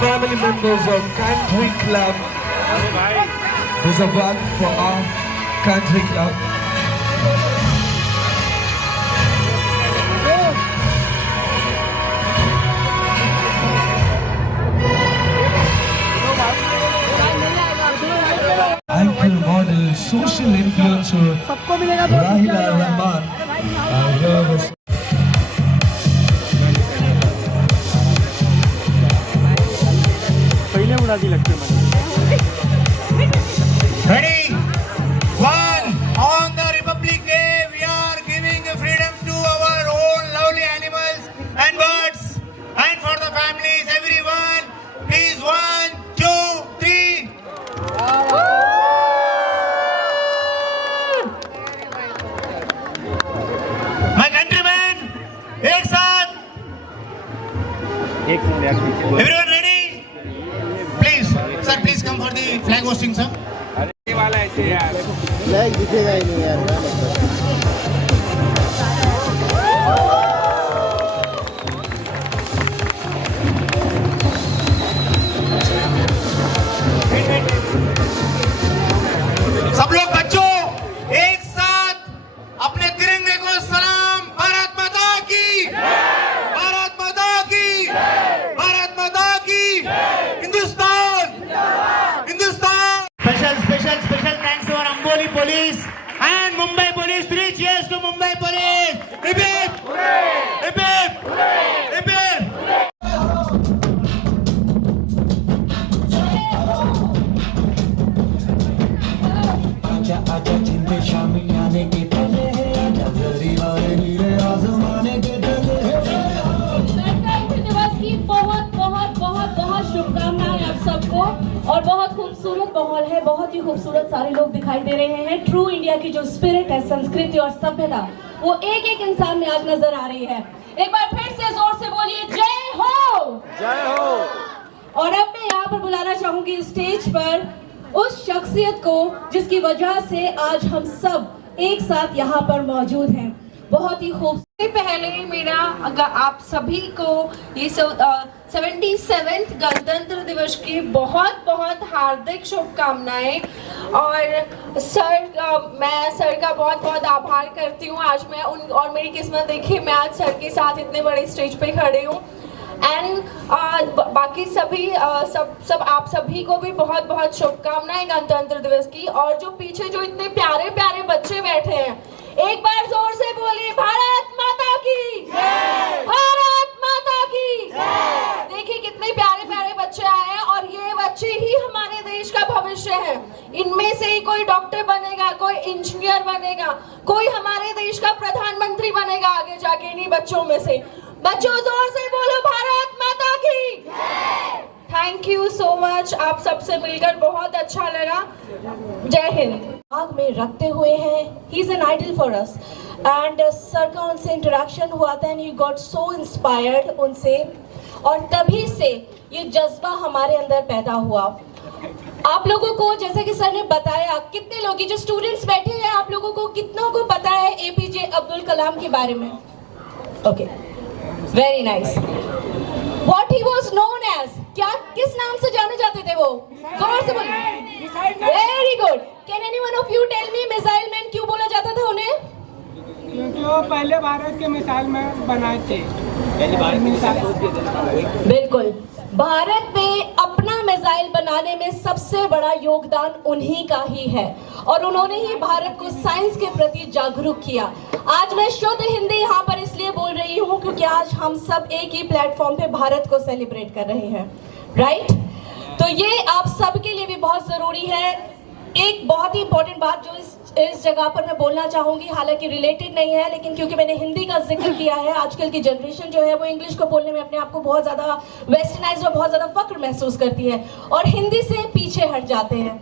family members of Country Club. There's a one for our Country Club. Icon model, social influencer Rahila Rahman here with Ready? One. On the Republic Day, we are giving freedom to our own lovely animals and birds, and for the families, everyone. Please, 1, 2, 3. My countrymen, एक साथ. Everyone ready? Please, sir, please come for the flag hosting, sir. Flag दिखेगा ही नहीं यार। सब लोग बच्चों एक साथ अपने तिरंगे को सलाम। भारत माता की, भारत माता की, भारत माता की, Hindustan, Hindustan. Special thanks to our Amboli police and Mumbai police. 3 cheers to Mumbai police. Hip hip, hip hip, hip hip. आजा जिनपे शामी आने के पहले नजरी वाले नीले आसमाने के तले। गणतंत्र दिवस की बहुत बहुत बहुत बहुत शुभकामनाएं आप सबको। और बहुत खूबसूरत माहौल है, बहुत ही खूबसूरत सारे लोग दिखाई दे रहे हैं। ट्रू इंडिया की जो स्पिरिट है, संस्कृति और सभ्यता, वो एक एक इंसान में आज नजर आ रही है। एक बार फिर से जोर से बोलिए जय हो, जय हो। और अब मैं यहाँ पर बुलाना चाहूंगी स्टेज पर उस शख्सियत को जिसकी वजह से आज हम सब एक साथ यहाँ पर मौजूद हैं। बहुत ही खूबसूरत। पहले मेरा आप सभी को ये 77th गणतंत्र दिवस की बहुत बहुत हार्दिक शुभकामनाएं। और मैं सर का बहुत बहुत आभार करती हूँ। आज मैं और मेरी किस्मत देखिए, मैं आज सर के साथ इतने बड़े स्टेज पे खड़े हूँ। एंड बाकी सभी सब आप सभी को भी बहुत बहुत शुभकामनाएं गणतंत्र दिवस की। और जो पीछे जो इतने प्यारे प्यारे बच्चे बैठे हैं, एक बार जोर से बोलिए भारत माता की जय, भारत माता की जय। देखिए कितने प्यारे प्यारे बच्चे आए हैं और ये बच्चे ही हमारे देश का भविष्य है। इनमें से ही कोई डॉक्टर बनेगा, कोई इंजीनियर बनेगा, कोई हमारे देश का प्रधानमंत्री बनेगा आगे जाके इन्हीं बच्चों में से। बच्चों जोर से बोलो भारत माता की जय। थैंक यू सो मच, आप सबसे मिलकर बहुत अच्छा लगा। जय हिंद। दिमाग में रखते हुए हैं, he is an idol for us. And sir का उनसे इंटरेक्शन हुआ था and he got so inspired उनसे, और तभी से ये जज्बा हमारे अंदर पैदा हुआ। आप लोगों को जैसे कि सर ने बताया, कितने लोग जो स्टूडेंट्स बैठे हैं, आप लोगों को कितनों को पता है एपीजे अब्दुल कलाम के बारे में? Okay, very nice. What he was known as, क्या किस नाम से जाने जाते थे वो? जोर से बोलिए। Very good. Can anyone of you tell me missile man क्यों बोला जाता था उन्हें? क्योंकि वो पहले भारत के मिसाइल मैन बनाए थे। बिल्कुल, भारत में अपना मिसाइल बनाने में सबसे बड़ा योगदान उन्हीं का ही है, और उन्होंने ही भारत को साइंस के प्रति जागरूक किया। आज मैं शुद्ध हिंदी यहाँ पर इसलिए बोल रही हूँ क्योंकि आज हम सब एक ही प्लेटफॉर्म पे भारत को सेलिब्रेट कर रहे हैं, राइट? तो ये आप सबके लिए भी बहुत जरूरी है। एक बहुत ही इंपॉर्टेंट बात जो इस जगह पर मैं बोलना चाहूंगी, हालांकि रिलेटेड नहीं है, लेकिन क्योंकि मैंने हिंदी का जिक्र किया है, आजकल की जनरेशन जो है वो इंग्लिश को बोलने में अपने आप को बहुत ज्यादा वेस्टर्नाइज्ड और बहुत ज्यादा फक्र महसूस करती है और हिंदी से पीछे हट जाते हैं।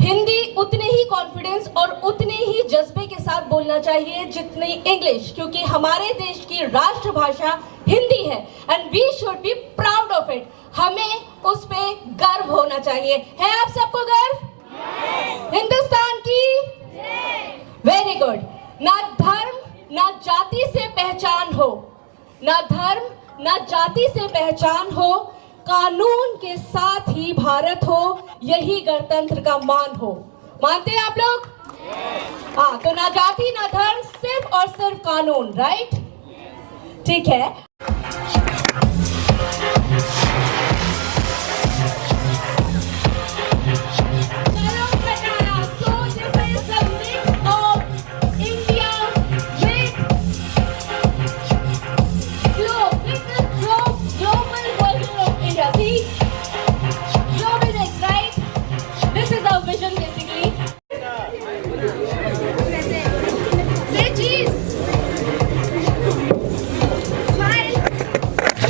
हिंदी उतने ही कॉन्फिडेंस और उतने ही जज्बे के साथ बोलना चाहिए जितनी इंग्लिश, क्योंकि हमारे देश की राष्ट्रभाषा हिंदी है and we should be proud of it. हमें उस पे गर्व होना चाहिए। है आप सबको गर्व? हिंदुस्तान की वेरी गुड। ना धर्म ना जाति से पहचान हो, ना धर्म ना जाति से पहचान हो, कानून के साथ ही भारत हो, यही गणतंत्र का मान हो। मानते हैं आप लोग? हाँ, तो ना जाति ना धर्म, सिर्फ और सिर्फ कानून, राइट? ठीक है।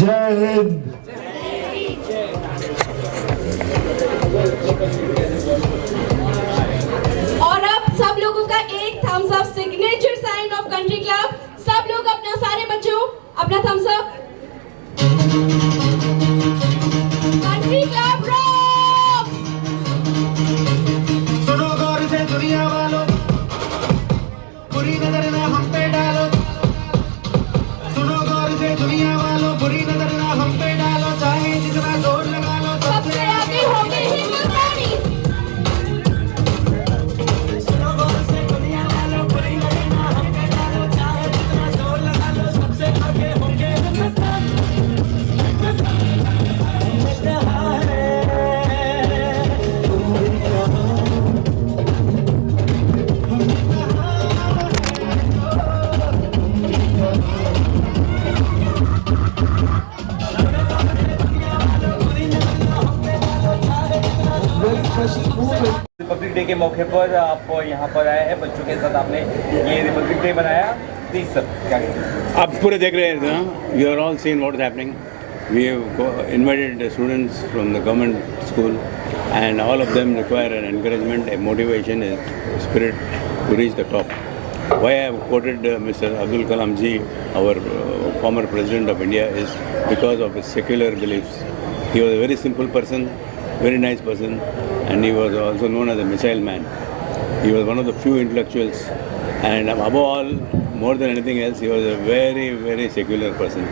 जय हिंद। और अब सब लोगों का एक thumbs up signature sign of country club. सब लोग अपना, सारे बच्चों अपना thumbs up. Country club rocks. सुनो गौर से दुनिया वालों, बुरी नजर ना हम पे डालो। सुनो गौर से दुनिया वालों, बुरी नजर ना हम पे डालो। चाहे जितना जोर लगा लो, सबसे आगे होंगे हिंदुस्तानी। सुनो गौर से दुनिया वालों, बुरी नजर ना हम पे डालो। चाहे जितना जोर लगा लो, सबसे आगे होंगे हिंदुस्तानी। रिपब्लिक डे के मौके पर आप यहाँ पर आए हैं, बच्चों के साथ आपने ये रिपब्लिक डे मनाया। प्लीज सर, क्या कहेंगे? आप पूरे देख रहे हैं ना, you are all seen what is happening. We have invited students from the government school and all of them require an encouragement, a motivation, a spirit to reach the top. Why I have quoted Mr. Abdul Kalam ji, our former President of India, is because of his secular beliefs. He was a very simple person, very nice person, and he was also known as a missile man. He was one of the few intellectuals, and above all, more than anything else, he was a very, very secular person.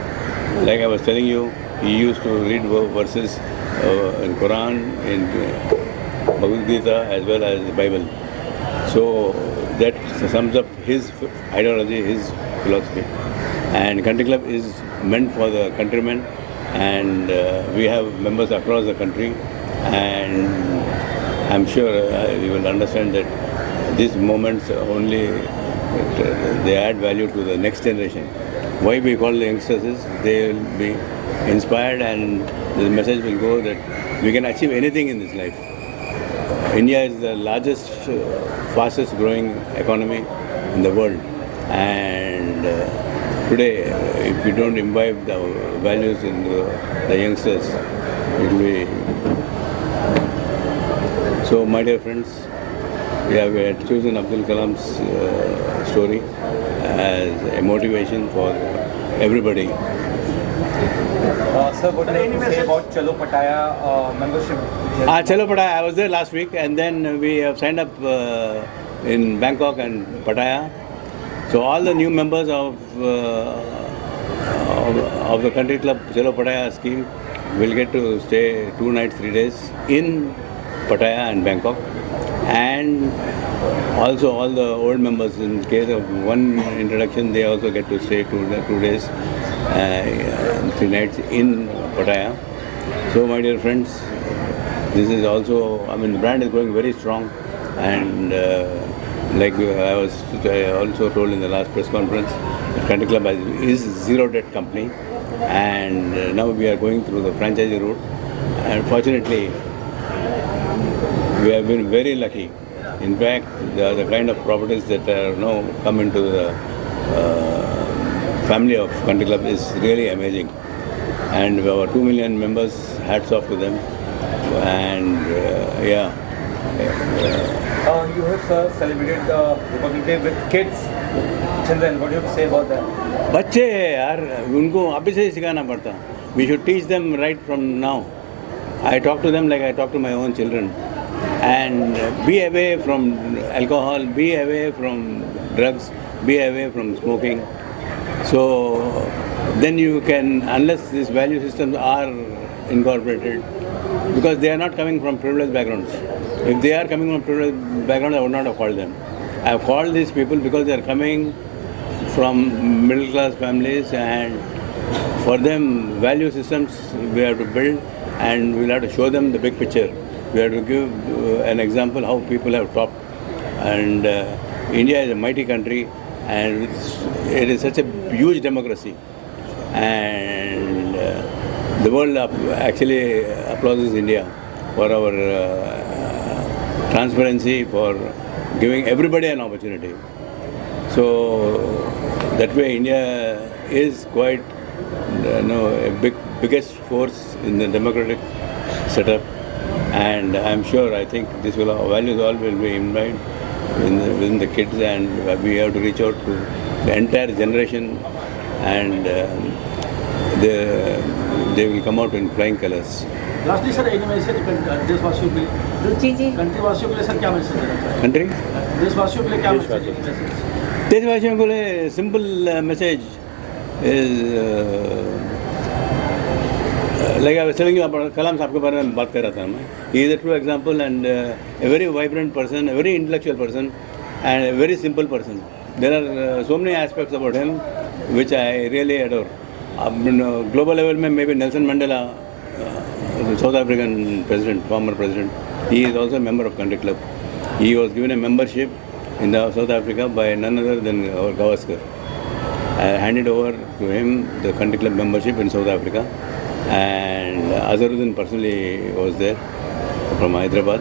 Like I was telling you, he used to read verses in Quran, in Bhagavad Gita, as well as the Bible. So that sums up his ideology, his philosophy. And Country Club is meant for the countrymen, and we have members across the country, and I'm sure you will understand that these moments only they add value to the next generation. Why we call the youngsters is they will be inspired, and the message will go that we can achieve anything in this life. India is the largest, fastest growing economy in the world, and today if we don't imbibe the values in the youngsters, it will be. So my dear friends, we have chosen Abdul Kalam's story as a motivation for everybody. Sir, what do you say about Chalo Pataya membership? Chalo Pataya, I was there last week, and then we have signed up in Bangkok and Pattaya. So all the new members of the Country Club Chalo Pataya scheme will get to stay 2 nights, 3 days in Pattaya and Bangkok. And also all the old members, in case of one introduction, they also get to stay 2 days, 3 nights in Pattaya. So my dear friends, this is also, I mean, the brand is going very strong, and like I was also told in the last press conference, the Country Club is zero debt company, and now we are going through the franchisee route, and fortunately we have been very lucky. In fact, the kind of properties that are now come into the family of Country Club is really amazing. And our 2 million members, hats off to them. And yeah. You have celebrated the Republic Day with kids, children. What do you have to say about that? बच्चे हैं यार, उनको अभी से ही सिखाना पड़ता. We should teach them right from now. I talk to them like I talk to my own children. And be away from alcohol, be away from drugs, be away from smoking. So then you can, unless these value systems are incorporated because they are not coming from privileged backgrounds. If they are coming from privileged backgrounds, I would not have called them. I have called these people because they are coming from middle class families, and for them value systems we have to build, and we'll have to show them the big picture. We have to give an example how people have topped. And India is a mighty country, and it is such a huge democracy, and the world actually applauds India for our transparency, for giving everybody an opportunity. So that way India is quite a biggest force in the democratic setup, and I'm sure, I think this will, values all will be imbibed within the kids, and we have to reach out to the entire generation, and they will come out in flying colors. Lastly sir एक message देशवासियों के लिए, रुचि जी, country वासियों के लिए sir क्या message देना चाहते हैं? कंट्री देशवासियों के लिए क्या मैसेज? देशवासियों के लिए simple message is like I was telling you, Kalam साहब के बारे में बात कर रहा था मैं. He is a true example and a very vibrant person, a very intellectual person and a very simple person. There are so many aspects about him which I really adore. Global level में may be Nelson Mandela, South African president, former president, he is also a member of Country Club. He was given a membership in South Africa by none other than our Gavaskar. I handed over to him the Country Club membership in South Africa, and Azharuddin personally was there from Hyderabad.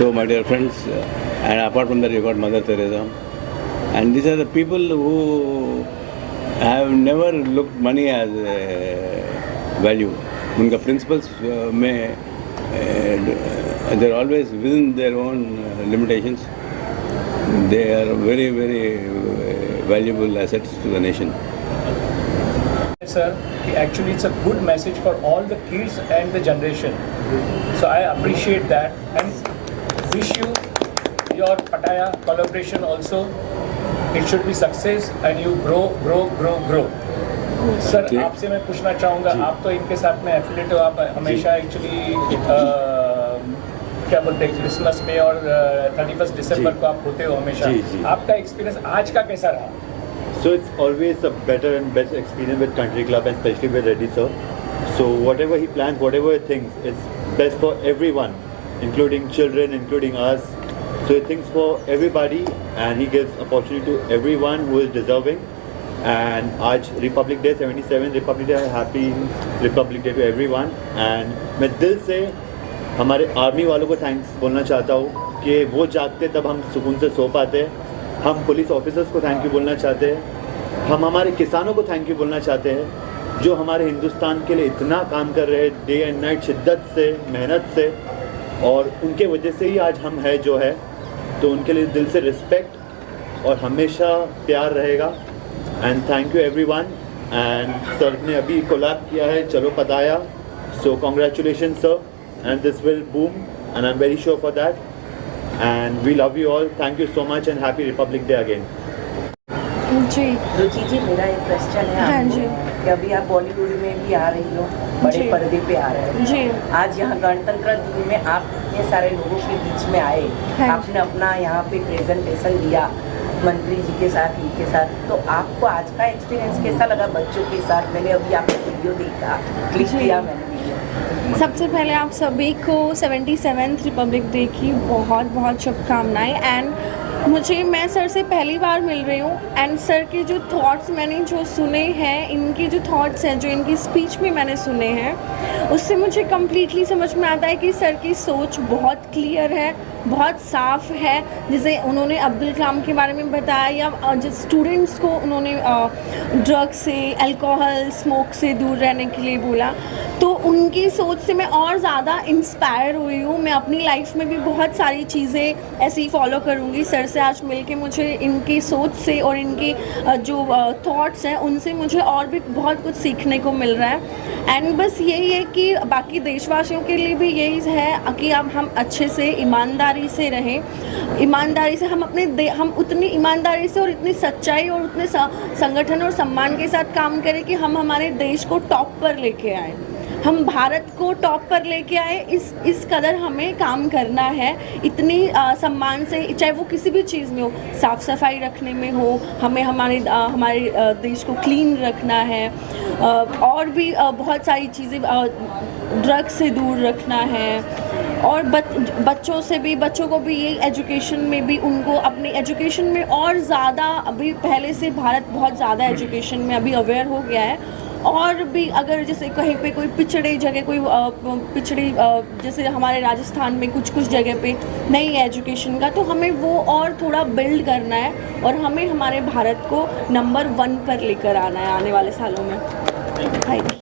So my dear friends, and apart from that you got Mother Teresa, and these are the people who have never looked money as a value. उनका principles में they are always within their own limitations. They are very, very valuable assets to the nation. Sir, actually it's a good message for all the kids and the generation. So I appreciate that and wish you your Pattaya collaboration also. It should be success and you grow. Sir आपसे मैं पूछना चाहूँगा, आप तो इनके साथ में affiliate हो, आप हमेशा एक्चुअली क्या बोलते हैं क्रिसमस में और 31 दिसंबर को आप होते हो हमेशा. आपका एक्सपीरियंस आज का कैसा रहा? So it's always a better and best experience with Country Club, and especially with Reddy sir. So whatever he plans, whatever he thinks, it's best for everyone, including children, including us. So he thinks for everybody, and he gives opportunity to everyone who is deserving. And आज republic day 77 republic day, happy republic day to everyone. And मैं दिल से हमारे army वालों को thanks बोलना चाहता हूँ कि वो जागते तब हम सुकून से सो पाते. हम पुलिस ऑफिसर्स को थैंक यू बोलना चाहते हैं. हम हमारे किसानों को थैंक यू बोलना चाहते हैं जो हमारे हिंदुस्तान के लिए इतना काम कर रहे हैं डे एंड नाइट, शिद्दत से, मेहनत से, और उनके वजह से ही आज हम है जो है. तो उनके लिए दिल से रिस्पेक्ट और हमेशा प्यार रहेगा. And thank you everyone. And sir ने अभी कोलैब किया है चलो पताया. So congratulations sir. And this will boom. And I'm very sure for that. And we love you all. Thank you so much and happy Republic Day again. जी रुचि जी, मेरा एक question है. हाँ जी. कि अभी आप बॉलीवुड में भी आ रही हो, बड़े पर्दे पे आ रहे हो जी. आज यहाँ गणतंत्र दिन में आप इतने सारे लोगों के बीच में आए, आपने अपना यहाँ पे प्रेजेंटेशन दिया मंत्री जी के साथ, इनके साथ, तो आपको आज का एक्सपीरियंस कैसा लगा बच्चों के साथ? मैंने अभी आपका वीडियो देखा, क्लिक किया मैंने वीडियो. सबसे पहले आप सभी को 77th रिपब्लिक डे की बहुत बहुत शुभकामनाएं. एंड मैं सर से पहली बार मिल रही हूँ, एंड सर के जो थॉट्स मैंने जो सुने हैं, इनके जो थॉट्स हैं जो इनकी स्पीच में मैंने सुने हैं, उससे मुझे कम्प्लीटली समझ में आता है कि सर की सोच बहुत क्लियर है, बहुत साफ है. जैसे उन्होंने अब्दुल कलाम के बारे में बताया, या जो स्टूडेंट्स को उन्होंने ड्रग्स से, अल्कोहल, स्मोक से दूर रहने के लिए बोला, तो उनकी सोच से मैं और ज़्यादा इंस्पायर हुई हूँ. मैं अपनी लाइफ में भी बहुत सारी चीज़ें ऐसे ही फॉलो करूँगी. सर से आज मिलके मुझे इनकी सोच से और इनकी जो थॉट्स हैं उनसे मुझे और भी बहुत कुछ सीखने को मिल रहा है. एंड बस यही है कि बाकी देशवासियों के लिए भी यही है कि अब हम अच्छे से ईमानदारी से रहें. ईमानदारी से हम उतनी ईमानदारी से और इतनी सच्चाई और उतने संगठन और सम्मान के साथ काम करें कि हम हमारे देश को टॉप पर लेके आएँ. हम भारत को टॉप पर लेके आए, इस कदर हमें काम करना है, इतनी सम्मान से, चाहे वो किसी भी चीज़ में हो, साफ़ सफाई रखने में हो, हमें हमारे देश को क्लीन रखना है, और भी बहुत सारी चीज़ें, ड्रग्स से दूर रखना है, और बच्चों को भी ये एजुकेशन में भी, उनको अपने एजुकेशन में और ज़्यादा, अभी पहले से भारत बहुत ज़्यादा एजुकेशन में अभी अवेयर हो गया है, और भी अगर जैसे कहीं पे कोई पिछड़े जगह, कोई जैसे हमारे राजस्थान में कुछ जगह पे नहीं है एजुकेशन का, तो हमें वो और थोड़ा बिल्ड करना है, और हमें हमारे भारत को नंबर 1 पर लेकर आना है आने वाले सालों में।